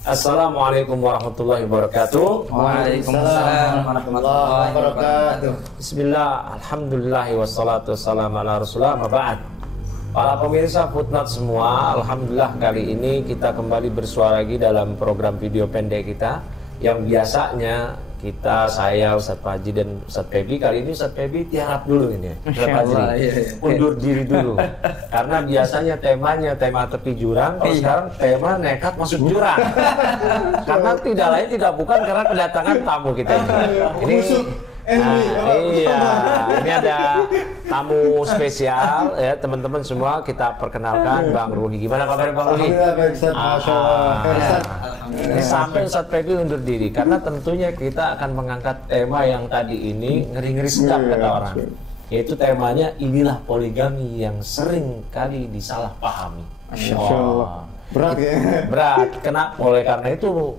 Assalamualaikum warahmatullahi wabarakatuh. Waalaikumsalam warahmatullahi wabarakatuh. Bismillah, alhamdulillah, wassalatu wassalamu ala rasulullah, maba'ad. Para pemirsa Footnote semua, alhamdulillah kali ini kita kembali bersuara lagi dalam program video pendek kita yang biasanya saya, Ustadz Fajri dan Ustadz Febri. Kali ini Ustadz Febri tiarap dulu ini, Ustadz Fajri undur diri dulu karena biasanya tema tepi jurang, kalau sekarang tema nekat masuk jurang karena tidak lain tidak bukan karena kedatangan tamu kita ini ini ada tamu spesial ya teman-teman semua, kita perkenalkan Bang Ruhi. Gimana kabarnya Bang Ruhi? Ini sampai Ustadz Febri undur diri karena tentunya kita akan mengangkat tema yang tadi ini ngeri-ngeri sedap kata orang, yaitu temanya inilah poligami yang sering kali disalahpahami. Masya Allah. Berat ya? Berat, kenapa? Oleh karena itu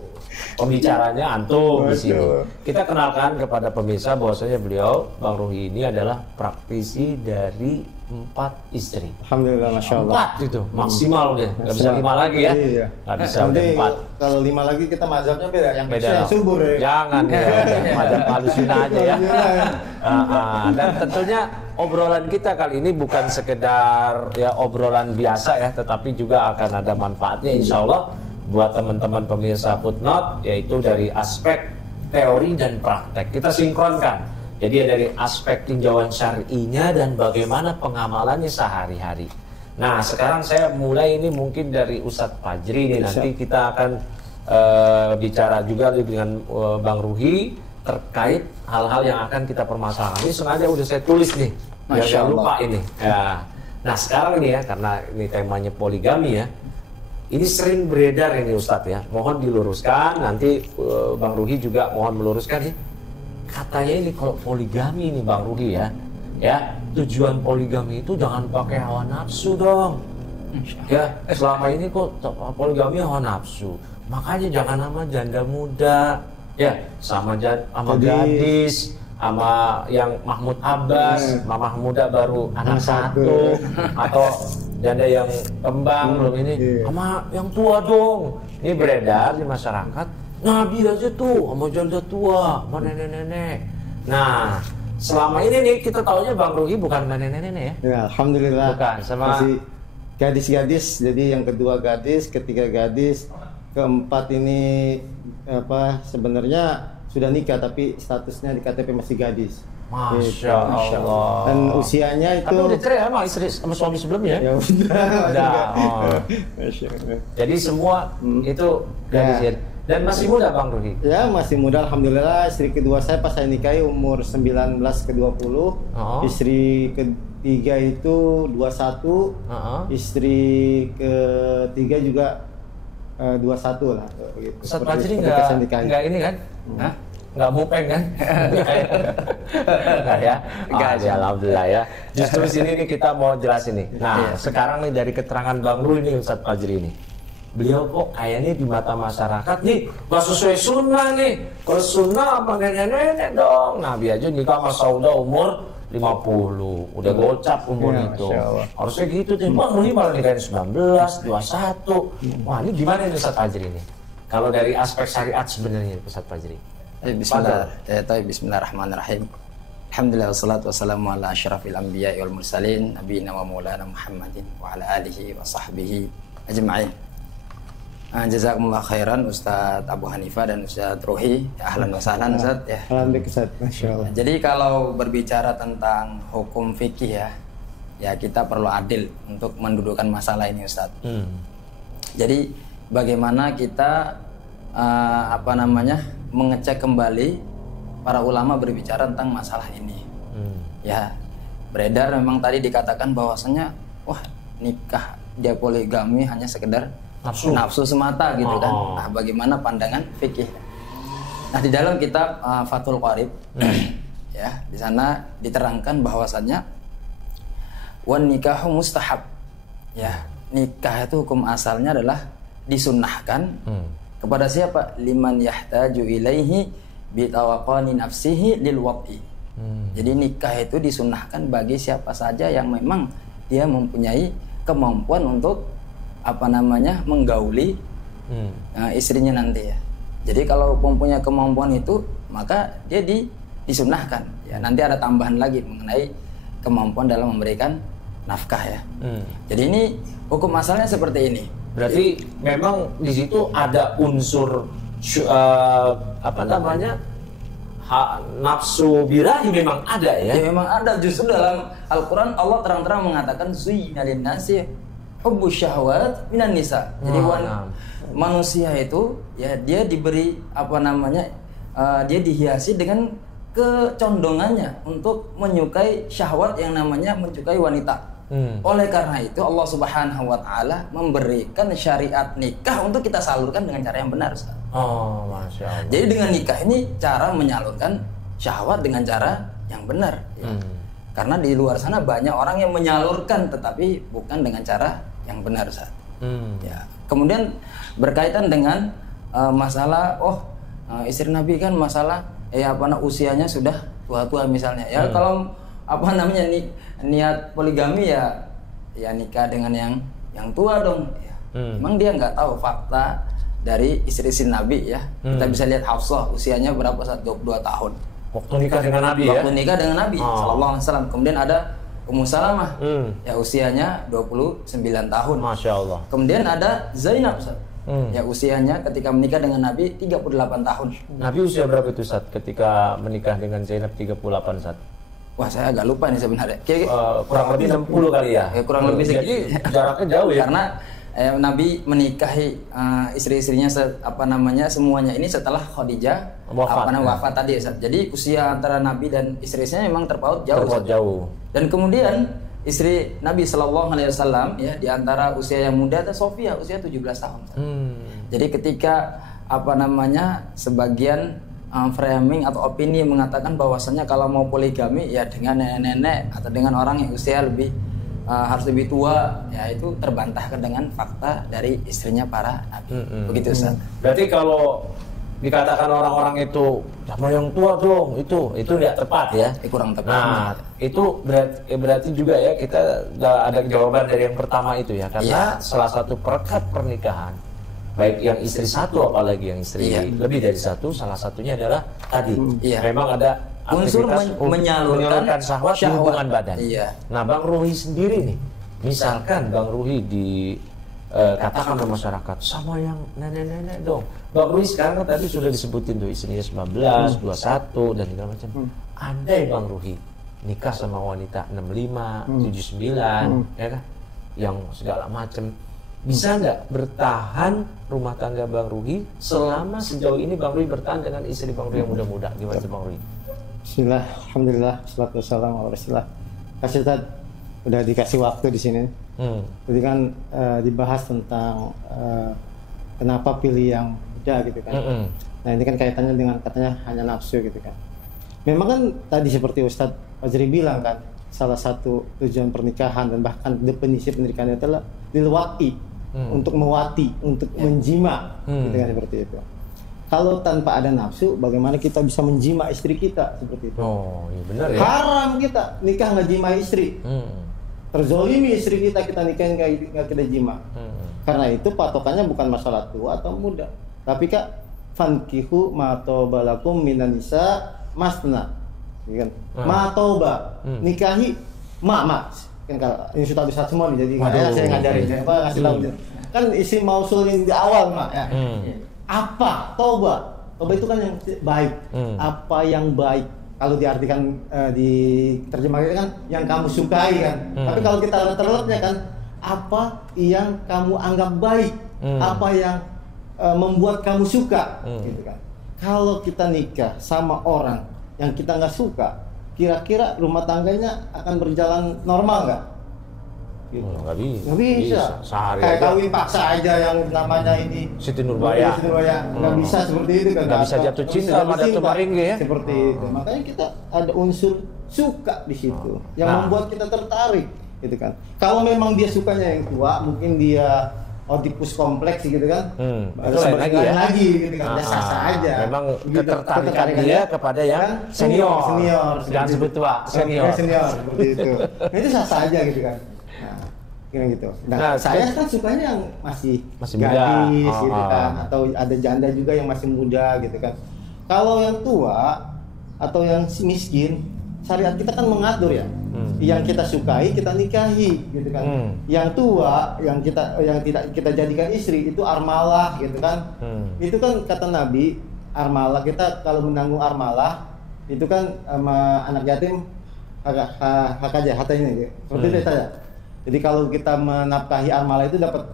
pembicaranya antum di sini. Kita kenalkan kepada pemirsa bahwasanya beliau Bang Ruhi ini adalah praktisi dari 4 istri. Alhamdulillah, Masya Allah. 4 itu maksimal udah, nggak bisa 5 lagi ya? Iya. Nggak bisa udah 4. Kalau 5 lagi kita mazhabnya beda, yang beda yang subur ya. Jangan ya, mazhab Ahlussunnah aja ya. Dan tentunya obrolan kita kali ini bukan sekedar ya obrolan biasa ya, tetapi juga akan ada manfaatnya insya Allah buat teman-teman pemirsa Footnote, yaitu dari aspek teori dan praktek. Kita sinkronkan. Jadi dari aspek tinjauan syar'inya dan bagaimana pengamalannya sehari-hari. Nah, sekarang saya mulai ini mungkin dari Ustadz Fajri ini. Nanti kita akan bicara juga dengan Bang Ruhi terkait hal-hal yang akan kita permasalahkan. Ini sengaja udah saya tulis nih, biar jangan lupa ini. Ya. Nah, sekarang ini ya, karena ini temanya poligami ya. Ini sering beredar ini Ustadz ya, mohon diluruskan, nanti Bang Ruhi juga mohon meluruskan ya. Katanya ini kalau poligami ini Bang Ruhi ya tujuan poligami itu jangan pakai hawa nafsu dong. Ya, selama ini kok poligami hawa nafsu, makanya jangan sama janda muda, ya sama gadis, sama yang Mahmud Abbas, mamah muda baru anak satu, atau janda yang kembang belum ini, sama yang tua dong. Ini beredar di masyarakat, Nabi aja tuh sama janda tua, sama nenek-nenek. Nah, selama ini nih kita taunya Bang Ruhi bukan sama nenek-nenek ya? Ya, alhamdulillah. Bukan, sama masih gadis-gadis. Jadi yang kedua gadis, ketiga gadis, keempat ini sebenarnya sudah nikah tapi statusnya di KTP masih gadis. Masya Allah. Dan usianya itu. Tapi udah cerai sama istri sama suami sebelumnya? Ya udah. Jadi semua itu gadis ya. Dan masih muda Bang Ruhi? Ya masih muda, alhamdulillah. Istri kedua saya pas saya nikahi umur 19 ke 20. Istri ketiga itu 21. Istri ketiga juga 21 lah. Gitu. Ustadz Fajri nggak ini kan? Hah? Nggak mupeng kan? Nggak ya? Ya alhamdulillah ya. Justru sini nih kita mau jelasin nih. Nah sekarang nih dari keterangan Bang Ruhi nih Ustadz Fajri ini, beliau kok kayaknya di mata masyarakat nih nggak sesuai sunnah nih. Kalau sunnah apa nenek-nenek dong. Nabi aja nikah sama Sauda umur 50, udah gocap umur ya, itu. Harusnya gitu deh. Bang Ruhi malah nikahin 19, 21. Wah ini gimana nih Ustadz Fajri nih? Kalau dari aspek syariat sebenarnya Ustadz Fajri. Bismillahirrahmanirrahim. Alhamdulillah wassalatu wassalamu ala asyrafil anbiya'i wal mursalin nabiyina wa maulana Muhammadin wa ala alihi wa sahbihi ajma'in. Jazakumullah khairan Ustadz Abu Hanifah dan Ustadz Ruhi. Ahlan wa sahlan Ustadz ya. Alhamdulillah, Masya Allah. Jadi kalau berbicara tentang hukum fikih ya kita perlu adil untuk mendudukkan masalah ini Ustadz. Jadi bagaimana kita mengecek kembali para ulama berbicara tentang masalah ini. Ya, beredar memang tadi dikatakan bahwasanya wah nikah dia poligami hanya sekedar nafsu semata gitu kan. Nah, bagaimana pandangan fikih? Nah, di dalam kitab Fathul Qarib ya, di sana diterangkan bahwasanya wan nikahu mustahab. Ya, nikah itu hukum asalnya adalah disunnahkan kepada siapa? Liman yahtaju ilaihi bitawaqani nafsihi lil wati. Jadi nikah itu disunnahkan bagi siapa saja yang memang dia mempunyai kemampuan untuk menggauli istrinya nanti ya. Jadi kalau mempunyai kemampuan itu, maka dia disunahkan. Ya, nanti ada tambahan lagi mengenai kemampuan dalam memberikan nafkah ya. Jadi ini hukum asalnya seperti ini. Berarti memang di situ ada unsur nafsu birahi memang ada ya? Ya memang ada. Justru dalam Al-Quran Allah terang-terang mengatakan zuyyina lin-nasi hubbus syahwat minan nisa. Jadi manusia itu ya dia diberi dia dihiasi dengan kecondongannya untuk menyukai syahwat yang namanya menyukai wanita. Oleh karena itu Allah Subhanahu wa taala memberikan syariat nikah untuk kita salurkan dengan cara yang benar, Ustaz. Oh, Masya Allah. Jadi dengan nikah ini cara menyalurkan syahwat dengan cara yang benar ya. Karena di luar sana banyak orang yang menyalurkan tetapi bukan dengan cara yang benar, Ustaz. Ya. Kemudian berkaitan dengan masalah istri Nabi kan masalah usianya sudah tua-tua misalnya. Ya kalau niat poligami ya nikah dengan yang tua dong. Ya. Memang dia nggak tahu fakta dari istri-istri Nabi ya. Kita bisa lihat Hafsah usianya berapa saat 22 tahun. Waktu nikah dengan Nabi ya. Waktu nikah dengan Nabi sallallahu alaihi wasallam. Kemudian ada Ummu Salamah. Ya usianya 29 tahun. Masya Allah. Kemudian ada Zainab, Ustaz. Ya usianya ketika menikah dengan Nabi 38 tahun. Nabi usia berapa itu Ustaz ketika menikah dengan Zainab 38 Ustaz? Wah, saya agak lupa nih sebenarnya. Kurang lebih 60 kali ya. Kurang lebih segitu. Jadi jaraknya jauh ya. Karena Nabi menikahi istri-istrinya semuanya ini setelah Khadijah wafat tadi Ustaz. Jadi usia antara Nabi dan istri-istrinya memang terpaut jauh. Dan kemudian istri Nabi Shallallahu Alaihi Wasallam ya di antara usia yang muda ada Sofia usia 17 tahun. Jadi ketika sebagian framing atau opini mengatakan bahwasanya kalau mau poligami ya dengan nenek-nenek atau dengan orang yang usia harus lebih tua, ya itu terbantahkan dengan fakta dari istrinya para nabi. Begitu Ustaz. Berarti kalau dikatakan orang-orang itu sama yang tua dong, itu tidak tepat ya. Kurang tepat. Nah, itu berarti juga ya kita ada jawaban dari yang pertama itu ya, karena salah satu perekat pernikahan baik yang istri satu apalagi yang istri lebih dari satu, salah satunya adalah tadi memang ada unsur menyalurkan syahwat di hubungan badan. Nah, Bang Ruhi sendiri nih, misalkan Bang Ruhi katakan ke masyarakat sama yang nenek-nenek dong. Bang Ruhi sekarang kan tadi sudah disebutin tuh istrinya 19, 21 dan segala macam. Andai Bang Ruhi nikah sama wanita 65, 79, ya kan, yang segala macam, bisa nggak bertahan rumah tangga Bang Ruhi selama sejauh ini Bang Ruhi bertahan dengan istri Bang Ruhi yang muda-muda? Gimana Bang Ruhi? Bismillah, alhamdulillah, salatu wassalamu ala rasulillah. Kasih Ustaz, udah dikasih waktu di sini. Jadi kan dibahas tentang kenapa pilih yang muda gitu kan. Nah ini kan kaitannya dengan katanya hanya nafsu gitu kan. Memang kan tadi seperti Ustadz Fajri bilang kan, salah satu tujuan pernikahan dan bahkan definisi pernikahan itu adalah dilwati, untuk mewati, untuk menjima, gitu kan, seperti itu. Kalau tanpa ada nafsu, bagaimana kita bisa menjima istri kita seperti itu? Oh, iya benar ya. Haram kita nikah nggak jima istri. Terzolimi istri kita nikahin nggak kita jima. Karena itu patokannya bukan masalah tua atau muda, tapi Kak, fankihu ma tobalakum minan nisa masna, kan? Ma toba, nikahi mak. Kan kalau ini sudah bisa semua nih, jadi saya ngajarin ngasih tahu. Kan isi mausul di awal mak ya. Apa toba itu kan yang baik. Apa yang baik kalau diartikan di terjemahnya kan yang kamu sukai kan. Tapi kalau kita terletnya kan apa yang kamu anggap baik, apa yang membuat kamu suka, gitu kan. Kalau kita nikah sama orang yang kita nggak suka, kira-kira rumah tangganya akan berjalan normal nggak? Gitu. Nggak bisa. Nggak bisa. Sehari kayak aja. kawin paksa aja yang namanya ini Siti Nurbaya. Nggak bisa seperti itu kan. Nggak bisa jatuh cinta sama Datuk Maringgi ya. Seperti itu. Makanya kita ada unsur suka di situ yang membuat kita tertarik, gitu kan. Kalau memang dia sukanya yang tua, mungkin dia Oedipus kompleks gitu kan. Itu lain lagi ya. Gitu kan. Sah-sah aja. Memang ketertarikan dia kepada yang senior. Jangan sebut tua, senior. Seperti itu. Nah, itu sah-sah aja gitu kan. Nah, gitu. Nah, saya kan sukanya yang masih gadis muda. Gitu kan, atau ada janda juga yang masih muda gitu kan. Kalau yang tua atau yang miskin, syariat kita kan mengatur ya. Yang kita sukai kita nikahi gitu kan. Yang tua yang tidak kita jadikan istri itu armalah gitu kan. Itu kan kata Nabi, armalah kita kalau menanggung armalah itu kan sama anak yatim hak aja hartanya gitu. Seperti itu saja. Jadi kalau kita menafkahi armalah itu dapat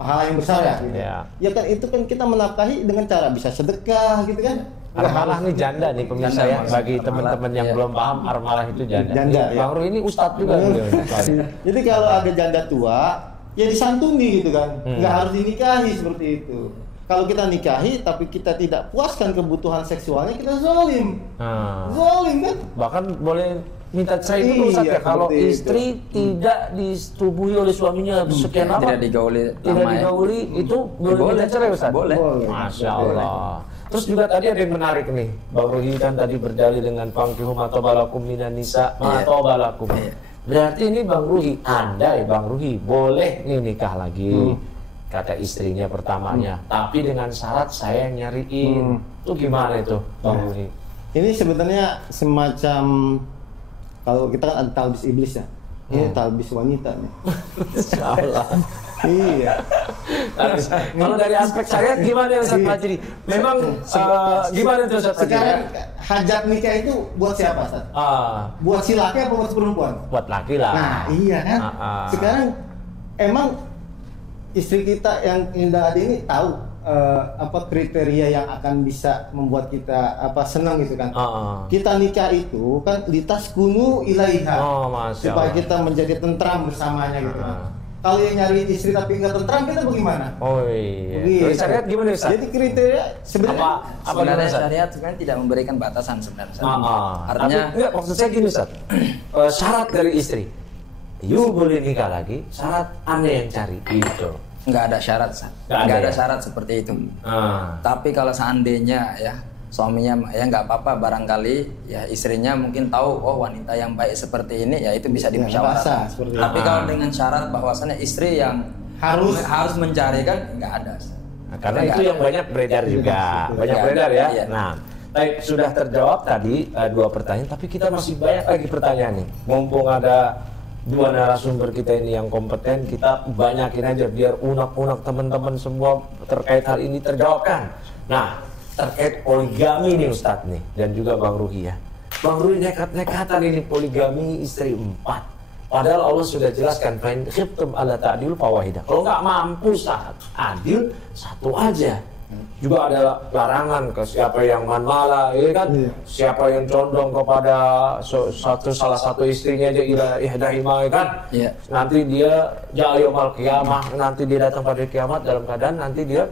pahala yang besar ya gitu. Ya kan itu kan kita menafkahi dengan cara bisa sedekah gitu kan. Armalah nih janda nih pemirsa ya, bagi teman-teman yang belum paham armalah itu janda. Bang Ruhi ini ustadz juga. Jadi kalau ada janda tua ya disantuni gitu kan. Nggak harus dinikahi seperti itu. Kalau kita nikahi tapi kita tidak puaskan kebutuhan seksualnya, kita zalim. Zalim kan? Bahkan boleh minta cerai itu Ustaz ya, kalau istri tidak disetubuhi oleh suaminya sekian lama, tidak digauli itu boleh minta cerai Ustaz? Boleh. Masya Allah. Terus juga tadi ada yang menarik nih, Bang Ruhi kan tadi berdalil dengan fangkihu ma tabalakum minan nisa ma tabalakum. Berarti ini Bang Ruhi, andai Bang Ruhi boleh nih nikah lagi. Kata istrinya pertamanya, tapi dengan syarat saya yang nyariin. Itu gimana itu, Bang Ruhi? Ini sebenarnya semacam, kalau kita kan ada talbis iblis ya, ini talbis wanita nih. Insyaallah. Iya. Kalau dari aspek syariat gimana Ustaz Fajri? Memang gimana itu Ustaz Fajri? Sekarang hajat nikah itu buat siapa Ustaz? Buat si laki apa buat perempuan? Buat laki lah. Nah iya kan. Sekarang emang istri kita yang indah ini tahu apa kriteria yang akan bisa membuat kita senang gitu kan. Kita nikah itu kan litas kunu ilaiha, supaya kita menjadi tentram bersamanya gitu kan. Kalau yang nyari istri tapi nggak tentram, kita bagaimana? Oh iya. Dari syariat gimana Ustaz? Jadi kriteria sebenarnya syariat sebenarnya tidak memberikan batasan sebenarnya. Artinya enggak, maksud saya gini Ustaz. Syarat dari istri, you boleh nikah lagi, syarat Anda yang cari itu. Nggak ada syarat, nggak ada syarat seperti itu. Tapi kalau seandainya ya suaminya ya nggak apa-apa, barangkali ya istrinya mungkin tahu wanita yang baik seperti ini ya itu bisa dimusyawarahkan. Tapi kalau dengan syarat bahwasannya istri yang harus mencari kan nggak ada. Karena itu yang banyak beredar juga, banyak beredar ya. Nah, baik, sudah terjawab tadi 2 pertanyaan, tapi kita masih banyak lagi pertanyaan nih. Mumpung ada 2 narasumber kita ini yang kompeten, kita banyakin aja biar unek-unek teman-teman semua terkait hal ini terjawabkan. Nah, terkait poligami nih Ustadz nih, dan juga Bang Ruhi ya. Bang Ruhi nekat-nekatan ini poligami istri 4. Padahal Allah sudah jelaskan, fa in khiftum alla ta'dilu fawahidah. Kalau nggak mampu saat adil, 1 aja. Juga ada larangan ke siapa yang manmala, ya kan? Siapa yang condong kepada salah satu istrinya aja ila ihdahima, kan? Nanti dia ja'ayumal qiyamah, nanti dia datang pada kiamat dalam keadaan nanti dia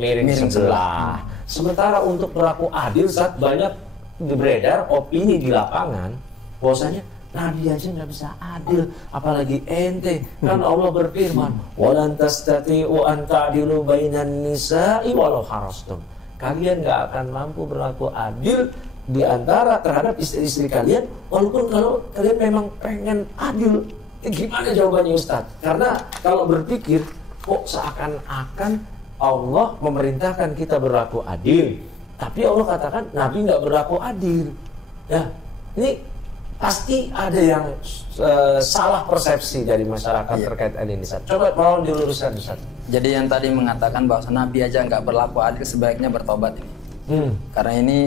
miring sebelah. Sementara untuk berlaku adil, saat banyak beredar opini di lapangan bahwasanya Nabi aja nggak bisa adil, apalagi ente. Kan Allah berfirman, walan tastati'u an ta'dilu bainan nisa'i walau harastum. Kalian nggak akan mampu berlaku adil di antara terhadap istri-istri kalian, walaupun kalau kalian memang pengen adil. Gimana jawabannya Ustaz? Karena kalau berpikir kok seakan-akan Allah memerintahkan kita berlaku adil, tapi Allah katakan Nabi nggak berlaku adil. Ya, ini pasti ada yang salah persepsi dari masyarakat terkait ini, Ustaz. Coba mau diluruskan, Ustaz. Jadi yang tadi mengatakan bahwa Nabi aja nggak berlaku adil, sebaiknya bertobat ini. Karena ini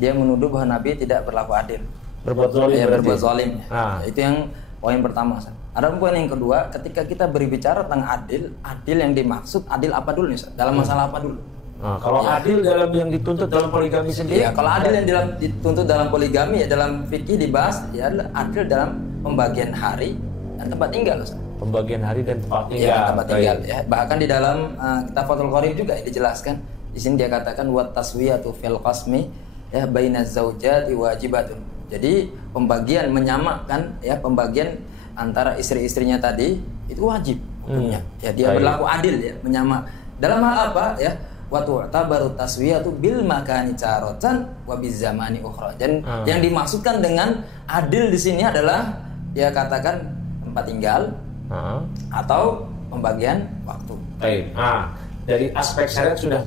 dia menuduh bahwa Nabi tidak berlaku adil. Berbuat zalim. Ya, berbuat zalim. Itu yang poin pertama, Ustaz. Ada poin yang kedua, ketika kita berbicara tentang adil yang dimaksud adil apa dulu nih, Ustaz? Dalam masalah apa dulu? Nah, kalau adil dalam yang dituntut dalam poligami sendiri? Ya, kalau adil yang dituntut dalam poligami ya dalam fikih dibahas ya adalah adil dalam pembagian hari dan tempat tinggal, Ustaz. Pembagian hari dan tempat tinggal. Ya, tempat tinggal. Ya, bahkan di dalam kitab Fathul Qorib juga dijelaskan. Di sini dia katakan wa taswiyatu fil qasmi ya bainaz zaujati wajibatun. Jadi pembagian menyamakan ya pembagian antara istri-istrinya tadi itu wajib hukumnya. Ya, dia berlaku adil ya, menyama. Dalam hal apa ya? Wa tu'tabaru taswiyatu bil makani caratan wa bizamani ukhra. Dan yang dimaksudkan dengan adil di sini adalah ya katakan tempat tinggal atau pembagian waktu. Baik. Dari aspek syariat sudah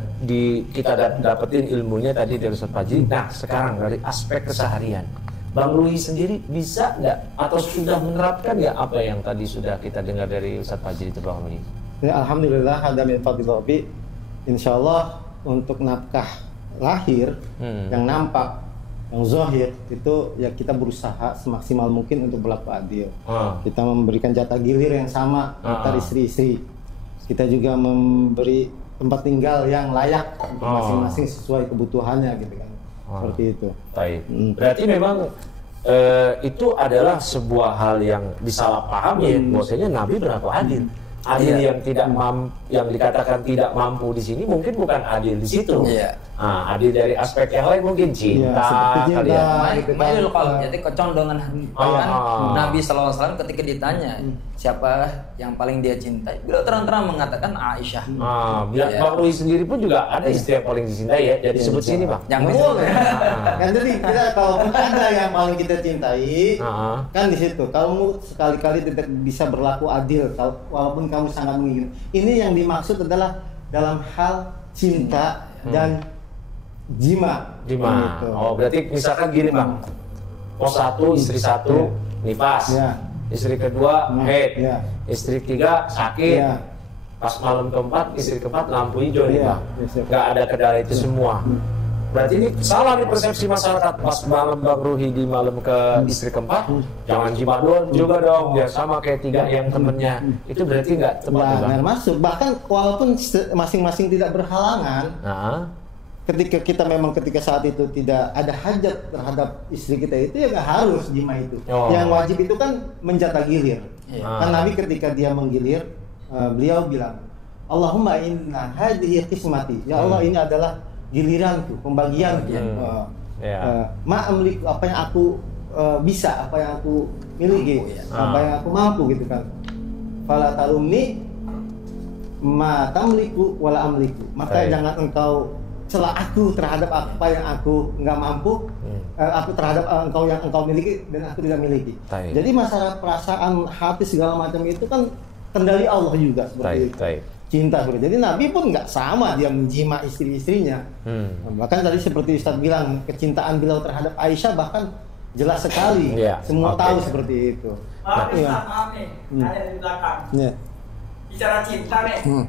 kita dapetin ilmunya tadi dari Ustaz Fajri. Nah, sekarang dari aspek keseharian, Bang Ruhi sendiri bisa nggak atau sudah menerapkan ya apa yang tadi sudah kita dengar dari Ustaz Fajri itu, Bang Ruhi? Ya, alhamdulillah ada min fadlillah. Insyaallah untuk nafkah lahir yang nampak, yang zahir itu ya kita berusaha semaksimal mungkin untuk berlaku adil. Kita memberikan jatah gilir yang sama antar istri-istri. Kita juga memberi tempat tinggal yang layak untuk masing-masing sesuai kebutuhannya gitu kan. Seperti itu. Baik. Berarti memang itu adalah sebuah hal yang disalahpahami bahwasanya Nabi berlaku adil. Adil yang yang dikatakan tidak mampu di sini mungkin bukan adil di situ. Adil dari aspek yang lain mungkin cinta kali ya. Mail kalau jadi kecondongan Nabi SAW ketika ditanya siapa yang paling dia cintai, beliau terang-terang mengatakan Aisyah. Bang Ruhi sendiri pun juga ada istri yang paling dicintai ya. Jadi sebut sini Bang. Yang boleh. Kan jadi kita kalau ada yang paling kita cintai, kan di situ. Kamu sekali-kali tidak bisa berlaku adil, walaupun kamu sangat menginginkan. Ini yang dimaksud adalah dalam hal cinta dan jima. Gitu. Berarti misalkan gini Bang. Pos 1 istri 1 nifas. Istri kedua haid. Istri 3 sakit. Pas malam keempat istri keempat lampu hijau nih Bang. Nggak ada kendala itu semua. Berarti ini salah nih persepsi masyarakat. Pas malam Bang Ruhi di malam ke istri keempat, jangan jima doang juga dong, biar sama kayak 3 yang temennya. Itu berarti nggak tepat Bang? Nggak masuk. Bahkan walaupun masing-masing tidak berhalangan, ketika saat itu tidak ada hajat terhadap istri kita itu ya nggak harus jima itu. Yang wajib itu kan menjatah gilir. Kan Nabi ketika dia menggilir, beliau bilang, Allahumma inna hadhihi qismati. Ya Allah, ini adalah giliranku, pembagianku. Ma'amliku, apa yang aku bisa, apa yang aku miliki, apa yang aku mampu gitu kan. Fala talumni ma tamliku wala amliku. Maka jangan engkau celah aku terhadap apa yang aku nggak mampu, aku terhadap engkau yang engkau miliki dan aku tidak miliki. Jadi masalah perasaan hati segala macam itu kan kendali Allah juga seperti itu. Cinta seperti. Jadi Nabi pun nggak sama dia menjima istri-istrinya. Bahkan tadi seperti Ustadz bilang, kecintaan beliau terhadap Aisyah bahkan jelas sekali. Semua tahu seperti itu. Maaf nih, ada di belakang. Bicara cinta nih.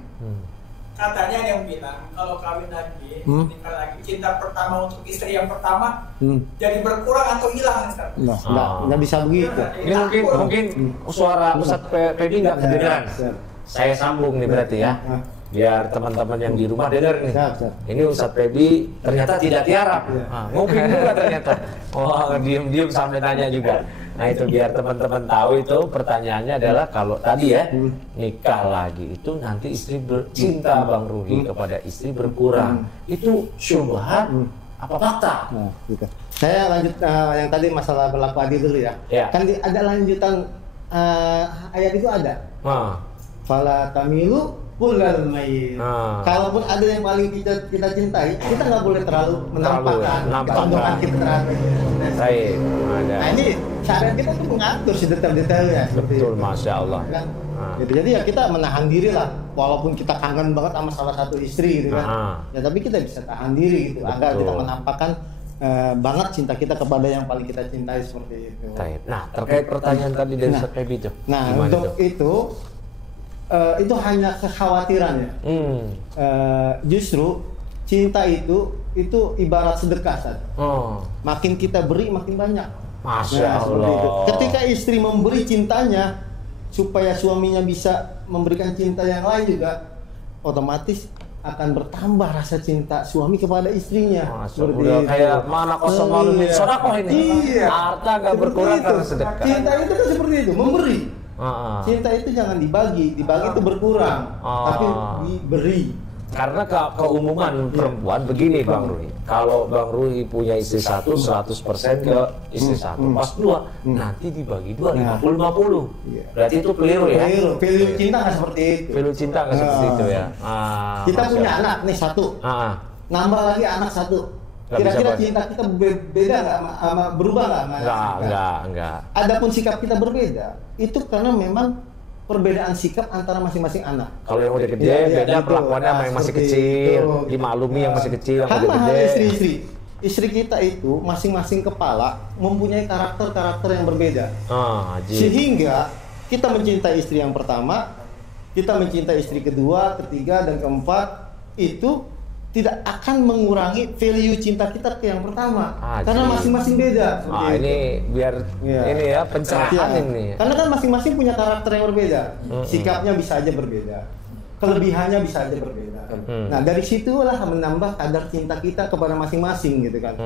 Katanya ada yang bilang kalau kawin lagi, nikah lagi, cinta pertama untuk istri yang pertama jadi berkurang atau hilang sekarang. Nggak bisa begitu. Ini mungkin suara Ustadz Feby nggak kedengeran. Saya sambung nih berarti ya, biar teman-teman yang di rumah dengar nih. Ini Ustadz Feby ternyata tidak tiarap, nguping juga ternyata. Diem sampai nanya juga. Nah itu biar teman-teman tahu, itu pertanyaannya adalah kalau tadi ya nikah lagi itu nanti istri cinta Bang Ruhi kepada istri berkurang, itu syubhat apa fakta? Gitu. Saya lanjut yang tadi masalah berlaku adil dulu ya. Kan ada lanjutan ayat itu ada. Fala tamilu kullal mail. Kalaupun ada yang paling kita cintai, kita nggak boleh terlalu menampakkan kecenderungan kita terhadap. Nah ini syariat kita tuh mengatur sedetail-detailnya. Betul, masya Allah. Kan? Jadi ya kita menahan diri lah, walaupun kita kangen banget sama salah satu istri gitu kan. Ya tapi kita bisa tahan diri gitu, agar kita menampakkan banget cinta kita kepada yang paling kita cintai seperti itu. Nah terkait pertanyaan tadi dari Ustadz Feby itu. Nah untuk itu hanya kekhawatiran ya. Justru cinta itu ibarat sedekah saja. Makin kita beri makin banyak. Masya Allah. Ketika istri memberi cintanya supaya suaminya bisa memberikan cinta yang lain juga, otomatis akan bertambah rasa cinta suami kepada istrinya. Udah kayak mana kosong malu min sodakoh ini. Harta gak berkurang karena sedekah. Cinta itu kan seperti itu, memberi. Cinta itu jangan dibagi itu berkurang, tapi diberi. Karena keumuman perempuan begini Bang Ruhi, kalau Bang Ruhi punya istri 100% ke istri 1, pas 2 nanti dibagi 2 50-50. Berarti itu keliru ya. Value cinta nggak seperti itu. Value cinta nggak seperti itu ya. Kita punya anak nih 1, nambah lagi anak 1, Kira-kira cinta kita beda nggak, berubah nggak? Enggak. Adapun sikap kita berbeda, itu karena memang perbedaan sikap antara masing-masing anak. Kalau yang udah gede, beda perlakuannya sama yang masih kecil, dimaklumi yang masih kecil, yang udah gede. Istri kita itu masing-masing kepala mempunyai karakter-karakter yang berbeda. Sehingga kita mencintai istri yang pertama, kita mencintai istri kedua, ketiga, dan keempat, itu tidak akan mengurangi value cinta kita ke yang pertama. Karena masing-masing beda. Ini biar ini ya pencerahan ini. Karena kan masing-masing punya karakter yang berbeda. Sikapnya bisa aja berbeda. Kelebihannya bisa aja berbeda. Nah, dari situlah menambah kadar cinta kita kepada masing-masing gitu kan.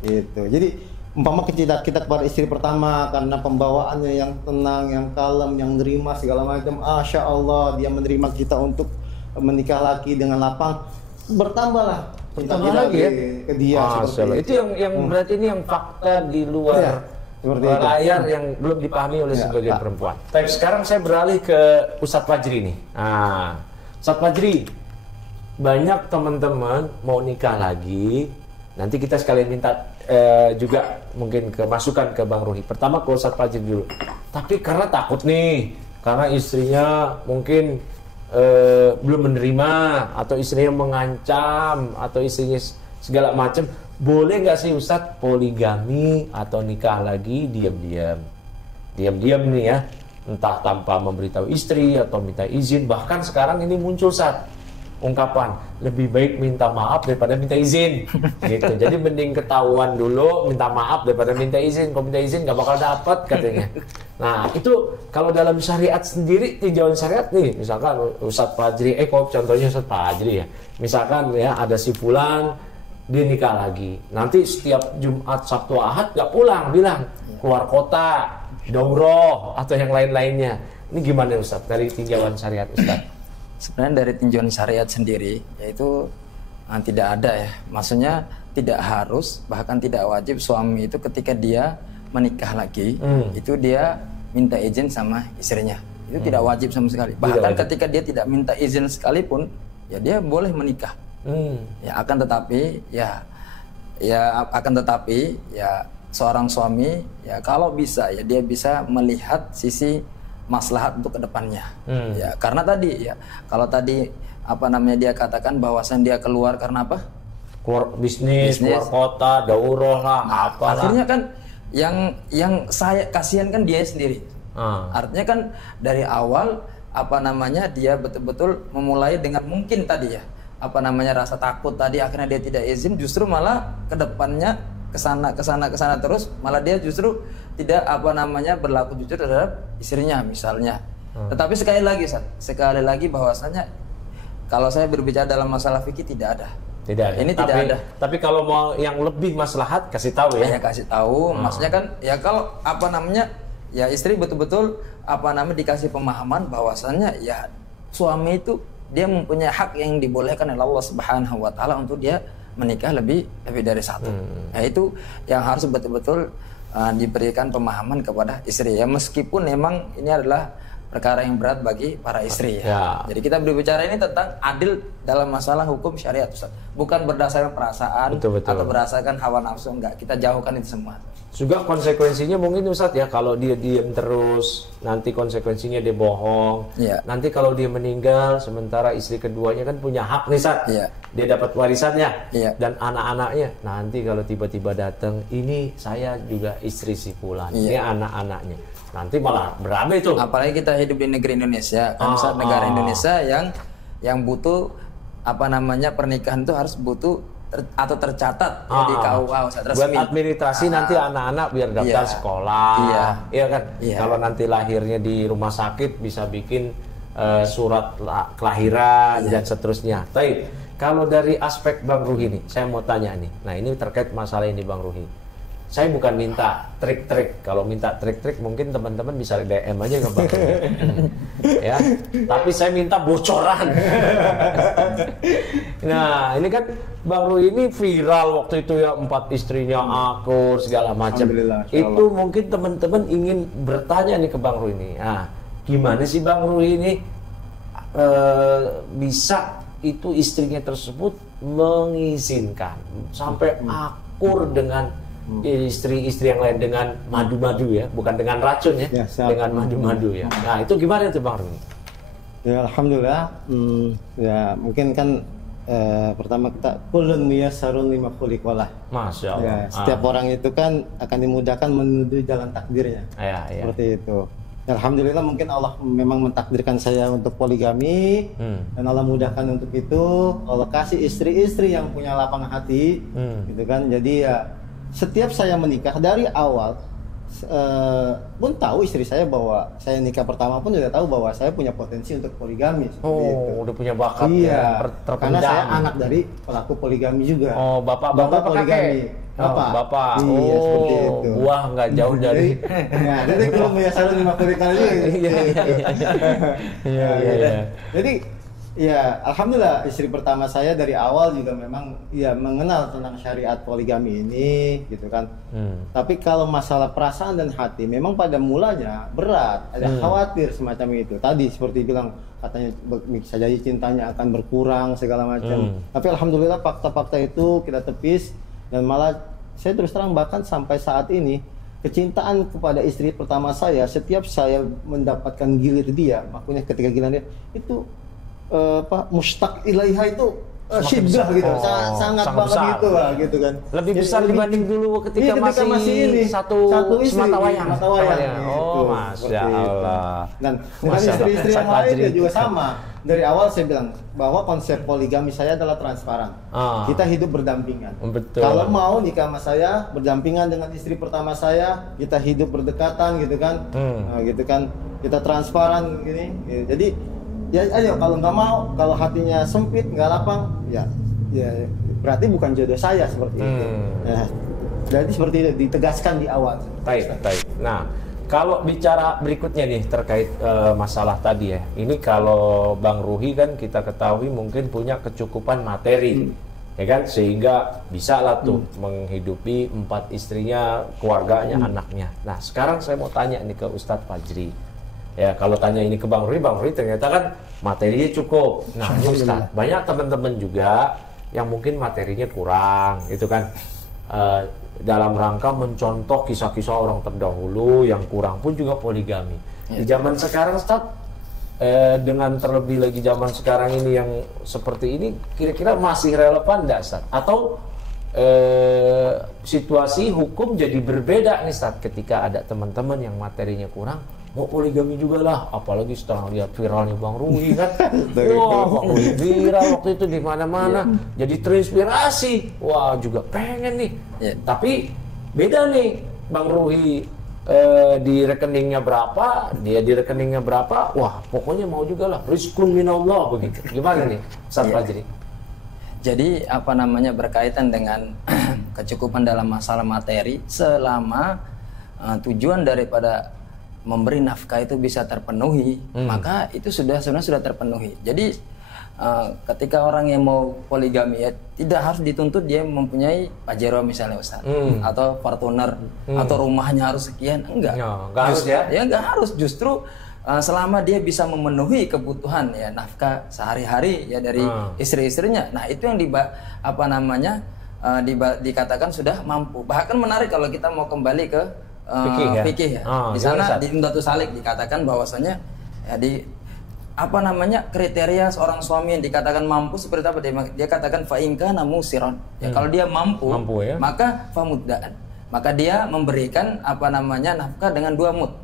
Gitu. Jadi umpama cinta kita kepada istri pertama karena pembawaannya yang tenang, yang kalem, yang nerima segala macam, Masya Allah, dia menerima kita untuk menikah lagi dengan lapang, bertambahlah bertambah lagi ya ke dia. Itu yang berarti ini yang fakta di luar layar yang belum dipahami oleh sebagian perempuan. Tapi sekarang saya beralih ke Ustadz Fajri nih. Ustadz Fajri, banyak teman-teman mau nikah lagi. Nanti kita sekalian minta juga mungkin masukan ke Bang Ruhi. Pertama ke Ustadz Fajri dulu. Tapi karena takut nih, karena istrinya mungkin belum menerima, atau istrinya mengancam, atau istrinya segala macam. Boleh nggak sih Ustadz poligami atau nikah lagi diam-diam nih ya, entah tanpa memberitahu istri atau minta izin. Bahkan sekarang ini muncul ungkapan lebih baik minta maaf daripada minta izin gitu. Jadi mending ketahuan dulu minta maaf daripada minta izin. Kalau minta izin nggak bakal dapat katanya. Nah itu kalau dalam syariat sendiri, tinjauan syariat nih, misalkan Ustadz Fajri, contohnya Ustadz Fajri ya, misalkan ya ada si fulan dia nikah lagi, nanti setiap Jumat, Sabtu, Ahad nggak pulang, bilang keluar kota, daurah atau yang lain-lainnya. Ini gimana Ustadz dari tinjauan syariat Ustadz? Sebenarnya dari tinjauan syariat sendiri, yaitu tidak ada ya. Maksudnya tidak harus, bahkan tidak wajib suami itu ketika dia menikah lagi, itu dia minta izin sama istrinya. Itu tidak wajib sama sekali. Bahkan ketika dia tidak minta izin sekalipun, ya dia boleh menikah. Ya akan tetapi, seorang suami, ya kalau bisa, ya dia bisa melihat sisi maslahat untuk kedepannya. Ya karena tadi ya, kalau tadi dia katakan bahwasan dia keluar karena apa? Keluar bisnis, keluar kota, daurah lah, apalah. Akhirnya kan yang saya kasihan kan dia sendiri. Artinya kan dari awal dia betul-betul memulai dengan mungkin tadi ya, rasa takut tadi, akhirnya dia tidak izin, justru malah kedepannya kesana terus, malah dia justru tidak berlaku jujur terhadap istrinya misalnya. Tetapi sekali lagi bahwasanya kalau saya berbicara dalam masalah fikih tidak ada. Ini tidak ada. Tapi kalau mau yang lebih maslahat kasih tahu ya. Kasih tahu. Maksudnya kan ya kalau ya istri betul-betul dikasih pemahaman bahwasanya ya suami itu dia mempunyai hak yang dibolehkan oleh Allah Subhanahu wa taala untuk dia menikah lebih dari satu. Nah, itu yang harus betul-betul diberikan pemahaman kepada istri ya, meskipun memang ini adalah perkara yang berat bagi para istri ya. Jadi kita berbicara ini tentang adil dalam masalah hukum syariat Ustaz. Bukan berdasarkan perasaan atau berdasarkan hawa nafsu, enggak. Kita jauhkan itu semua. Juga konsekuensinya mungkin Ustaz ya, kalau dia diam terus, nanti konsekuensinya dia bohong. Nanti kalau dia meninggal, sementara istri keduanya kan punya hak nih Ustaz. Dia dapat warisannya dan anak-anaknya. Nanti kalau tiba-tiba datang, ini saya juga istri si fulan, ini anak-anaknya. Nanti malah beramai tuh. Apalagi kita hidup di negeri Indonesia, kan negara Indonesia yang butuh pernikahan itu harus butuh atau tercatat di KUA resmi. Buat administrasi nanti anak-anak biar daftar sekolah. Iya kan? Kalau nanti lahirnya di rumah sakit bisa bikin surat kelahiran dan seterusnya. Tapi kalau dari aspek Bang Ruhi nih, saya mau tanya nih. Nah, ini terkait masalah ini Bang Ruhi. Saya bukan minta trik-trik. Kalau minta trik-trik mungkin teman-teman bisa DM aja ke Bang Ruhi. Ya, tapi saya minta bocoran. Nah, ini kan Bang Ruhi ini viral waktu itu ya, 4 istrinya akur segala macam. Itu mungkin teman-teman ingin bertanya nih ke Bang Ruhi ini. Nah, gimana sih Bang Ruhi ini bisa itu istrinya tersebut mengizinkan sampai akur dengan istri-istri yang lain dengan madu-madu ya, bukan dengan racun ya, dengan madu-madu ya. Nah itu gimana tuh Bang Rumi? Ya alhamdulillah, ya mungkin kan pertama kita kullun muyassarun lima khuliqalah. Masya Allah. Ya, setiap orang itu kan akan dimudahkan menuju jalan takdirnya. Seperti itu. Alhamdulillah mungkin Allah memang mentakdirkan saya untuk poligami dan Allah mudahkan untuk itu. Allah kasih istri-istri yang punya lapang hati, gitu kan. Jadi ya setiap saya menikah dari awal pun tahu istri saya bahwa saya nikah pertama pun sudah tahu bahwa saya punya potensi untuk poligami. Udah punya bakat ya. Karena saya anak dari pelaku poligami juga. Bapak poligami. Bapak. Iya, seperti itu. Buah nggak jauh dari. Ya, jadi kalau muyassarun lima khuliqalah juga. Iya. Jadi ya, alhamdulillah istri pertama saya dari awal juga memang ya mengenal tentang syariat poligami ini, gitu kan. Tapi kalau masalah perasaan dan hati, memang pada mulanya berat, ada khawatir semacam itu. Tadi seperti bilang katanya bisa jadi cintanya akan berkurang segala macam. Tapi alhamdulillah fakta-fakta itu kita tepis dan malah saya terus terang bahkan sampai saat ini kecintaan kepada istri pertama saya, setiap saya mendapatkan gilir dia, makanya ketika gilir dia itu mustaq ilaiha itu syiddah gitu, sangat banget besar. Gitu lah, gitu kan. Lebih besar dibanding dulu ketika masih ini satu istri, mata wayang. Gitu. Masya Allah. Dan dengan istri-istri yang lain juga sama. Dari awal saya bilang bahwa konsep poligami saya adalah transparan. Kita hidup berdampingan. Betul. Kalau mau nikah sama saya berdampingan dengan istri pertama saya, kita hidup berdekatan gitu kan. Gitu kan. Kita transparan gini. Jadi ya ayo, kalau nggak mau, kalau hatinya sempit nggak lapang, ya berarti bukan jodoh saya seperti itu. Ya, jadi seperti itu ditegaskan di awal. Baik. Nah, kalau bicara berikutnya nih terkait masalah tadi ya, ini kalau Bang Ruhi kan kita ketahui mungkin punya kecukupan materi, ya kan, sehingga bisa lah tuh menghidupi 4 istrinya, keluarganya, anaknya. Nah, sekarang saya mau tanya nih ke Ustadz Fajri. Ya, kalau tanya ini ke Bang Ruhi ternyata kan materinya cukup. Nah, Ustaz, banyak teman-teman juga yang mungkin materinya kurang, itu kan dalam rangka mencontoh kisah-kisah orang terdahulu yang kurang pun juga poligami. Di zaman sekarang, Ustaz, dengan terlebih lagi zaman sekarang ini yang seperti ini, kira-kira masih relevan enggak, Ustaz? Atau situasi hukum jadi berbeda nih, Ustaz, ketika ada teman-teman yang materinya kurang mau poligami juga lah, apalagi setelah lihat viralnya Bang Ruhi kan. Wah, Bang Ruhi viral waktu itu di mana-mana, jadi terinspirasi. Wah, juga pengen nih. Tapi beda nih, Bang Ruhi di rekeningnya berapa, dia di rekeningnya berapa. Wah, pokoknya mau juga lah, rizqun minallah begitu. Gimana nih, Ustaz Fajri? Jadi berkaitan dengan kecukupan dalam masalah materi, selama tujuan daripada memberi nafkah itu bisa terpenuhi, maka itu sebenarnya sudah terpenuhi. Jadi ketika orang yang mau poligami ya tidak harus dituntut dia mempunyai pajero misalnya, Ustaz, atau Fortuner, atau rumahnya harus sekian, enggak. Nggak harus ya? Ya nggak harus, justru selama dia bisa memenuhi kebutuhan ya nafkah sehari-hari ya dari istri-istrinya. Nah, itu yang dikatakan sudah mampu. Bahkan menarik kalau kita mau kembali ke fikih ya. Di sana di Umdatus Salik dikatakan bahwasanya ya kriteria seorang suami yang dikatakan mampu seperti apa, dia katakan fa in kana musiran. Ya, kalau dia mampu ya? Maka famuddaan. Maka dia memberikan nafkah dengan 2 mud.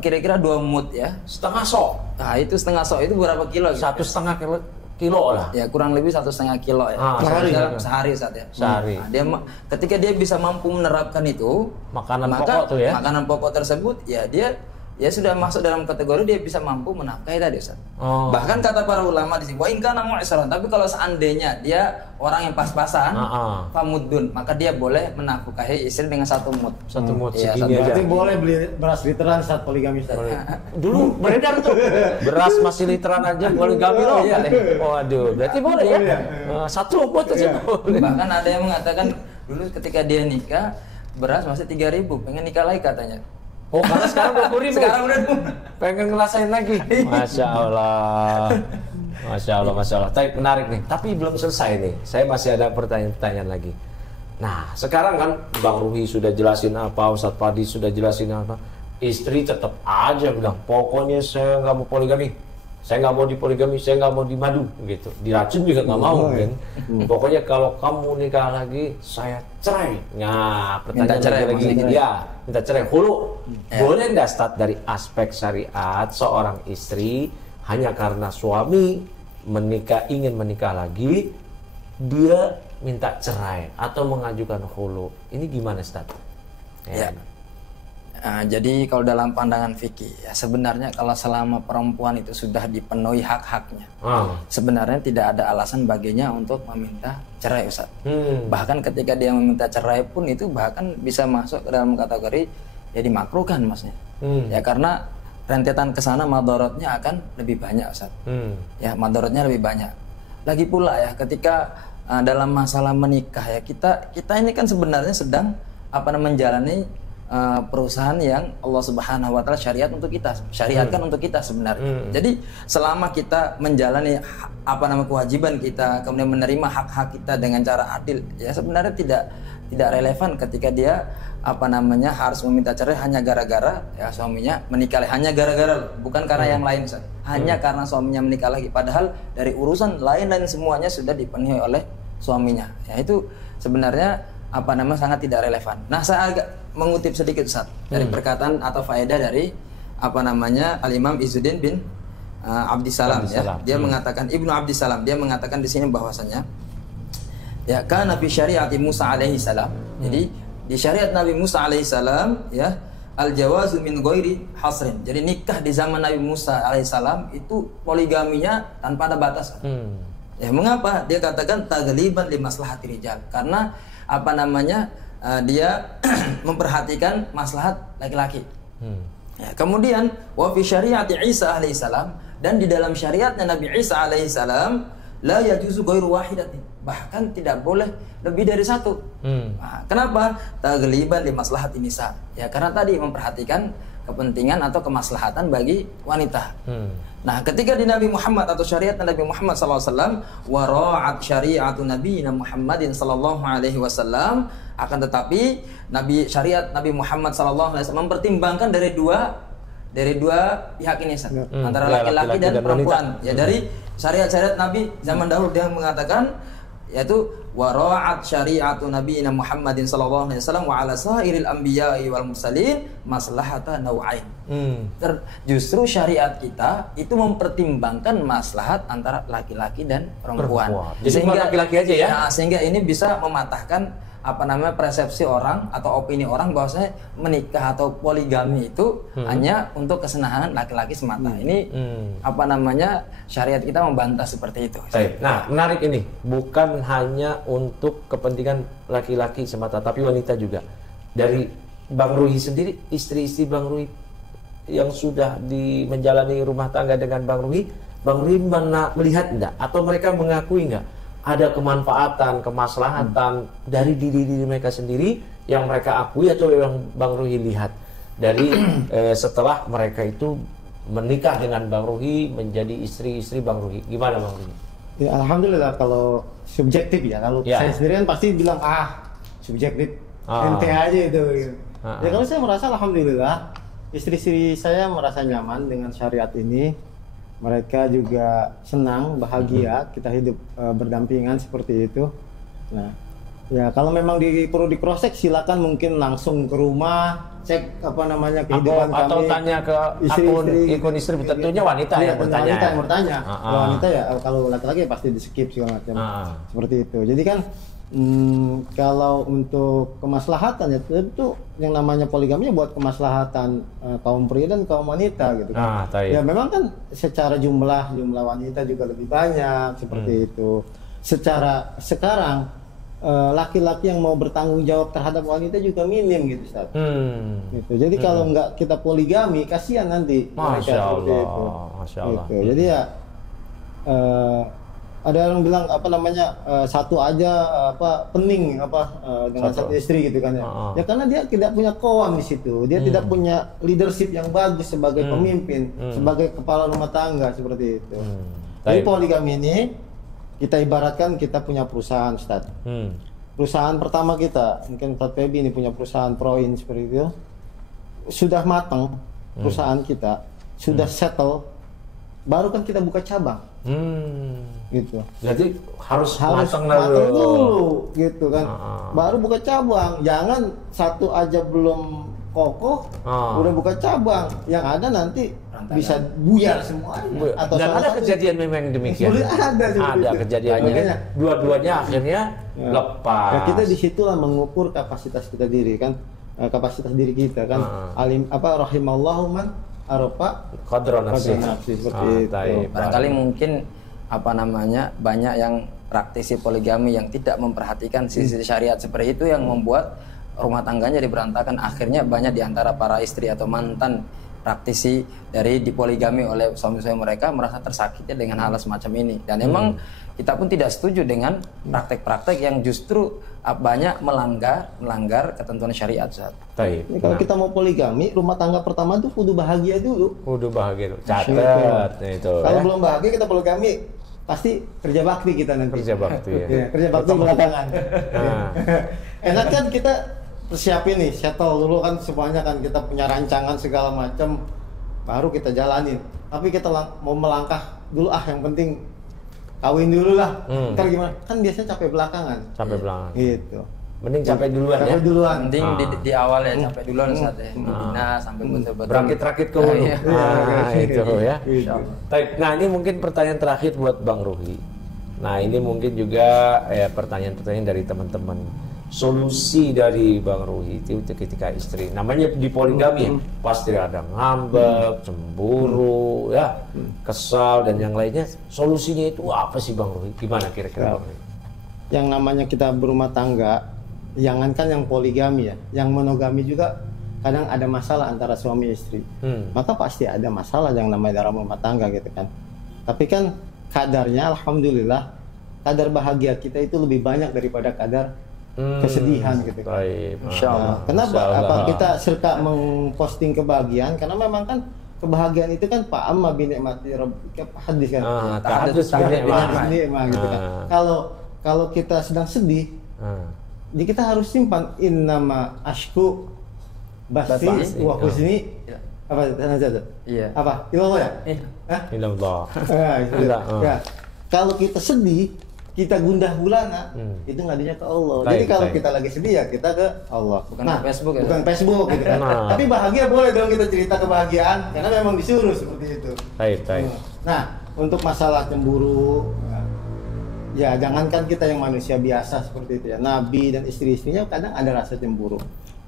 Kira-kira 2 mud ya. Setengah sok. Nah, itu setengah sok itu berapa kilo? 1,5 kilo lah. Ya, kurang lebih 1,5 kilo ya. Sehari saat ya. Sehari. Nah, ketika dia bisa mampu menerapkan itu, pokok tuh ya. Makanan pokok tersebut ya dia sudah masuk dalam kategori dia bisa mampu menafkahi tadi, Ustaz. Bahkan kata para ulama di sini, wa in kana mu'siran, tapi kalau seandainya dia orang yang pas-pasan, famudun, maka dia boleh menafkahi istri dengan 1 mud. 1 mud ya, segini aja. Berarti boleh beli beras literan saat poligami, Ustaz. Dulu beredar tuh. Beras masih literan aja poligami loh. Waduh, berarti boleh ya. 1 mud aja boleh. Bahkan ada yang mengatakan dulu ketika dia nikah beras masih 3.000, pengen nikah lagi katanya. Karena sekarang 20.000. Sekarang udah pengen ngerasain lagi. Masya Allah. Masya Allah. Tapi menarik nih. Tapi belum selesai nih. Saya masih ada pertanyaan lagi. Nah, sekarang kan Bang Ruhi sudah jelasin apa, Ustadz Padi sudah jelasin apa. Istri tetap aja bilang, pokoknya saya nggak mau poligami. Saya nggak mau dipoligami, saya nggak mau dimadu, gitu. Diracun juga nggak mau, kan? Pokoknya kalau kamu nikah lagi, saya cerai. Nah, pertanyaan lagi, ya, minta cerai. Hulu, boleh nggak start dari aspek syariat seorang istri hanya karena suami ingin menikah lagi, dia minta cerai atau mengajukan hulu? Ini gimana, Ustaz? Ya. Nah, jadi kalau dalam pandangan fikih, ya sebenarnya kalau selama perempuan itu sudah dipenuhi hak-haknya, sebenarnya tidak ada alasan baginya untuk meminta cerai, Ustaz. Bahkan ketika dia meminta cerai pun itu bahkan bisa masuk ke dalam kategori ya dimakruhkan, maksudnya. Ya karena rentetan ke sana madorotnya akan lebih banyak, Ustaz. Ya madorotnya lebih banyak. Lagi pula ya ketika dalam masalah menikah ya kita ini kan sebenarnya sedang menjalani perusahaan yang Allah Subhanahu wa taala syariatkan untuk kita sebenarnya. Jadi selama kita menjalani kewajiban kita, kemudian menerima hak-hak kita dengan cara adil, ya sebenarnya tidak relevan ketika dia harus meminta cerai hanya gara-gara ya suaminya menikah lagi, hanya gara-gara, bukan karena yang lain, Ustaz. Hanya karena suaminya menikah lagi, padahal dari urusan lain semuanya sudah dipenuhi oleh suaminya. Ya itu sebenarnya sangat tidak relevan. Nah, saya agak mengutip sedikit, Ustaz, dari perkataan atau faedah dari Al-Imam Izzuddin bin Abdissalam, ya. Dia mengatakan, Ibnu Abdissalam, dia mengatakan di sini bahwasanya ya kana fi syariati Musa alaihi salam. Jadi di syariat Nabi Musa alaihi salam ya al-jawazu min ghairi hasrin. Jadi nikah di zaman Nabi Musa alaihi salam itu poligaminya tanpa ada batas. Ya mengapa? Dia katakan taghliban li maslahati rijal. Karena dia memperhatikan maslahat laki-laki. Ya, kemudian wa fi syariati Isa alaihi salam, dan di dalam syariatnya Nabi Isa alaihi salam la yajuzu ghairu wahidatin, bahkan tidak boleh lebih dari satu. Nah, kenapa? Taghliban li maslahati nisa. Ya karena tadi memperhatikan kepentingan atau kemaslahatan bagi wanita. Nah, ketika di Nabi Muhammad atau syariat Nabi Muhammad SAW, wara'at syari'atu Nabiyina Muhammadin sallallahu alaihi wasallam, akan tetapi syariat Nabi Muhammad sallallahu alaihi wasallam mempertimbangkan dari dua pihak ini, antara laki-laki dan perempuan. Ya dari syariat Nabi zaman dahulu dia mengatakan yaitu wara'at syari'atu Nabiyina Muhammadin sallallahu alaihi wasallam wa ala sairil anbiya'i wal mursalin maslahata nau'ain. Justru syariat kita itu mempertimbangkan maslahat antara laki-laki dan perempuan. Sehingga laki-laki aja ya. Nah, sehingga ini bisa mematahkan persepsi orang atau opini orang bahwasanya menikah atau poligami itu hanya untuk kesenangan laki-laki semata. Ini syariat kita membantah seperti itu. Nah, menarik ini, bukan hanya untuk kepentingan laki-laki semata tapi wanita juga. Dari Bang Ruhi sendiri, istri-istri Bang Ruhi yang sudah menjalani rumah tangga dengan Bang Ruhi melihat enggak atau mereka mengakui enggak ada kemanfaatan, kemaslahatan dari diri mereka sendiri yang mereka akui atau yang Bang Ruhi lihat dari setelah mereka itu menikah dengan Bang Ruhi, menjadi istri-istri Bang Ruhi? Gimana Bang Ruhi? Ya, alhamdulillah, kalau subjektif ya, kalau saya sendiri kan pasti bilang subjektif, ente aja itu. Ya kalau saya merasa alhamdulillah istri-istri saya merasa nyaman dengan syariat ini. Mereka juga senang, bahagia, kita hidup berdampingan seperti itu. Nah, ya kalau memang perlu di-cross-check, silakan mungkin langsung ke rumah, cek kehidupan kami. Atau tanya ke akun istri, tentunya wanita yang bertanya. Wanita yang bertanya. Wanita ya, kalau laki-laki pasti di-skip segala macam. Seperti itu. Jadi kan kalau untuk kemaslahatan ya itu yang namanya poligami buat kemaslahatan kaum pria dan kaum wanita gitu kan. Ya memang kan secara jumlah wanita juga lebih banyak seperti itu. Secara sekarang laki-laki yang mau bertanggung jawab terhadap wanita juga minim gitu, Ustaz. Gitu. Jadi kalau nggak kita poligami, kasihan nanti mereka seperti itu. Masya Allah. Gitu. Jadi ya ada yang bilang satu aja pening dengan satu istri gitu kan ya. Ya karena dia tidak punya qawam di situ. Dia tidak punya leadership yang bagus sebagai pemimpin, sebagai kepala rumah tangga seperti itu. Jadi poligami ini kita ibaratkan kita punya perusahaan, Ustaz. Perusahaan pertama kita, mungkin Ustaz Febi ini punya perusahaan Proin seperti itu. Sudah matang perusahaan kita, sudah settle, baru kan kita buka cabang. Gitu. Jadi harus matang dulu gitu kan. Baru buka cabang. Jangan satu aja belum kokoh udah buka cabang. Yang ada nanti bisa buyar semuanya. Atau dan ada kejadian memang demikian. Ada kejadiannya. Dua-duanya akhirnya lepas. Nah, kita disitulah mengukur kapasitas kita diri kan. Kapasitas diri kita kan. Rahimallahu man aropa qadra nafsi seperti itu. Barangkali mungkin banyak yang praktisi poligami yang tidak memperhatikan sisi syariat seperti itu yang membuat rumah tangganya berantakan. Akhirnya banyak diantara para istri atau mantan praktisi dari dipoligami oleh suami-suami mereka merasa tersakiti dengan hal semacam ini. Dan memang kita pun tidak setuju dengan praktek-praktek yang justru banyak melanggar ketentuan syariat. Ini kalau kita mau poligami, rumah tangga pertama tuh kudu bahagia dulu. Kudu bahagia dulu. Catat itu. Kalau belum bahagia kita poligami, pasti kerja bakti kita nanti. Kerja bakti ya. Kerja bakti belakangan. Enak kan kita persiapin nih, settle dulu kan semuanya kan, kita punya rancangan segala macam, baru kita jalanin. Tapi kita mau melangkah dulu yang penting kawin dulu lah. Ntar gimana? Kan biasanya capek belakangan. Capek belakangan. Gitu. Mending capek duluan ya. Capek duluan. Mending di awal ya capek duluan saat ya. Dibina sampai betul-betul. Berakit-rakit ke hulu. Itu ya. Nah, ini mungkin pertanyaan terakhir buat Bang Ruhi. Nah, ini mungkin juga pertanyaan-pertanyaan dari teman-teman. Solusi dari Bang Ruhi itu ketika istri namanya di poligami pasti ada ngambek, cemburu, kesal dan yang lainnya. Solusinya itu apa sih Bang Ruhi? Gimana kira-kira? Yang namanya kita berumah tangga, jangankan yang poligami ya, yang monogami juga kadang ada masalah antara suami istri. Maka pasti ada masalah yang namanya dalam rumah tangga gitu kan. Tapi kan kadarnya alhamdulillah kadar bahagia kita itu lebih banyak daripada kadar kesedihan gitu kan. Insyaallah. Kenapa kita serta mengposting kebahagiaan? Karena memang kan kebahagiaan itu kan fa'amma bi ni'mati rabbika hadis kan. Tahadus bi ni'mah gitu kan. Kalau kita sedang sedih, jadi kita harus simpan innama ashku basi wa huzni. Apa saja? Iya. Apa? Ilallah ya? Ilallah. Ya. Kalau kita sedih, kita gundah gulana, itu ngadinya ke Allah. Jadi kalau kita lagi sedih ya kita ke Allah. Bukan Facebook ya? Bukan Facebook gitu kan. Tapi bahagia boleh dong kita cerita kebahagiaan, karena memang disuruh seperti itu. Nah, untuk masalah cemburu, ya jangankan kita yang manusia biasa seperti itu ya. Nabi dan istri-istrinya kadang ada rasa cemburu.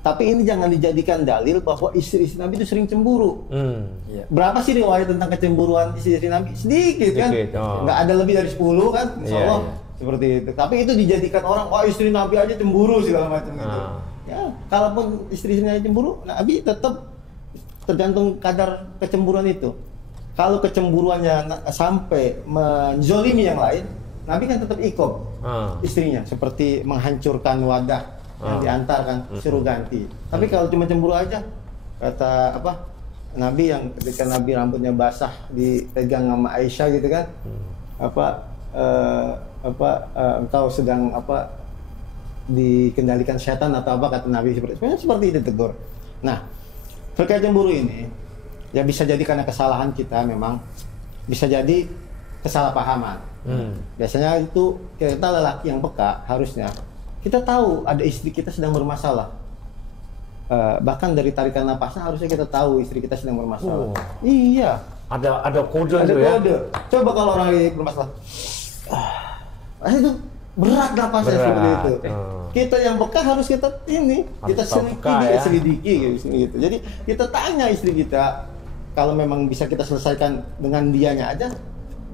Tapi ini jangan dijadikan dalil bahwa istri-istri Nabi itu sering cemburu. Berapa sih riwayat tentang kecemburuan istri-istri Nabi? Sedikit kan? Nggak ada lebih dari 10 kan? Insya Allah seperti itu. Tapi itu dijadikan orang, istri Nabi aja cemburu segala macam gitu. Ya, kalaupun istri-istrinya cemburu, Nabi tetap tergantung kadar kecemburuan itu. Kalau kecemburuannya sampai menzolimi yang lain, Nabi kan tetap ikob istrinya, seperti menghancurkan wadah yang diantarkan, suruh ganti. Tapi kalau cuma cemburu aja, kata Nabi yang ketika Nabi rambutnya basah dipegang sama Aisyah gitu kan, engkau sedang dikendalikan setan atau apa, kata Nabi seperti itu tegur. Nah, terkait cemburu ini ya bisa jadi karena kesalahan kita, memang bisa jadi kesalahpahaman. Biasanya itu kita lelaki yang peka, harusnya kita tahu ada istri kita sedang bermasalah. Bahkan dari tarikan napasnya harusnya kita tahu istri kita sedang bermasalah. Iya. Ada kode itu ya. Coba kalau orang ini bermasalah, itu berat napasnya seperti itu. Kita yang peka harus kita selidiki gitu. Jadi kita tanya istri kita, kalau memang bisa kita selesaikan dengan dianya aja,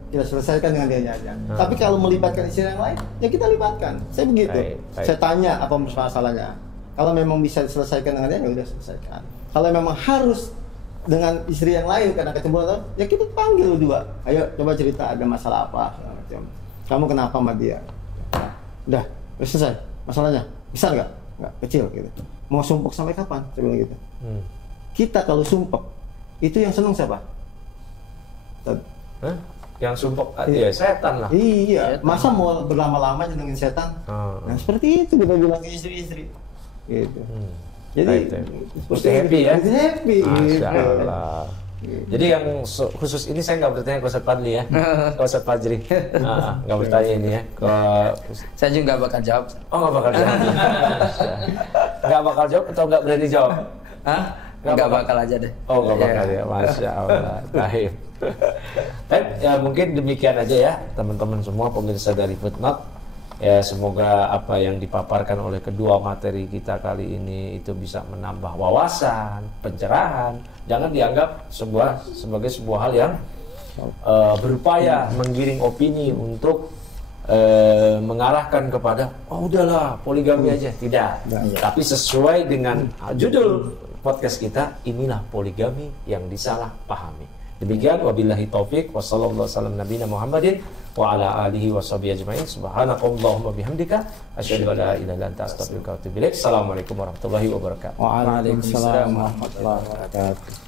kita selesaikan dengan dia aja. Tapi kalau melibatkan istri yang lain, ya kita libatkan. Saya begitu. Saya tanya apa masalahnya. Kalau memang bisa diselesaikan dengan dia, ya udah selesaikan. Kalau memang harus dengan istri yang lain karena kecemburuan, ya kita panggil dua. Ayo coba cerita, ada masalah apa? Kamu kenapa sama dia? Udah selesai masalahnya. Besar nggak? Nggak, kecil gitu. Mau sumpuk sampai kapan? Saya bilang gitu. Kita kalau sumpuk, itu yang seneng siapa? Yang sumpah ya setan lah. Iya, masa mau berlama-lama dengan setan? Nah seperti itu kita bilang ke istri-istri. Gitu. Jadi mesti happy ya. Happy. Masya Allah. Jadi yang khusus ini saya nggak bertanya ke Ustadz Fadli ya, ke Ustadz Fajri, nggak bertanya ini ya. Saya juga nggak bakal jawab. Oh nggak bakal jawab. Nggak bakal jawab atau nggak berani jawab? Nggak bakal aja deh. Oh nggak bakal ya, Masya Allah. Baik. Ya mungkin demikian aja ya teman-teman semua pemirsa dari Footnote. Ya semoga apa yang dipaparkan oleh kedua materi kita kali ini itu bisa menambah wawasan, pencerahan. Jangan dianggap sebagai sebuah hal yang berupaya menggiring opini untuk mengarahkan kepada udahlah poligami aja. Tidak. Tapi sesuai dengan judul podcast kita, inilah poligami yang disalahpahami. Demikian wabillahi taufik wa sallallahu wasallam nabiyina Muhammadin wa ala alihi wa sahbihi ajma'in. Subhanakallahumma bihamdika asyhadu an la ilaha illa anta astaghfiruka wa atubu ilaik. Assalamualaikum warahmatullahi wabarakatuh. Waalaikumsalam warahmatullahi wabarakatuh.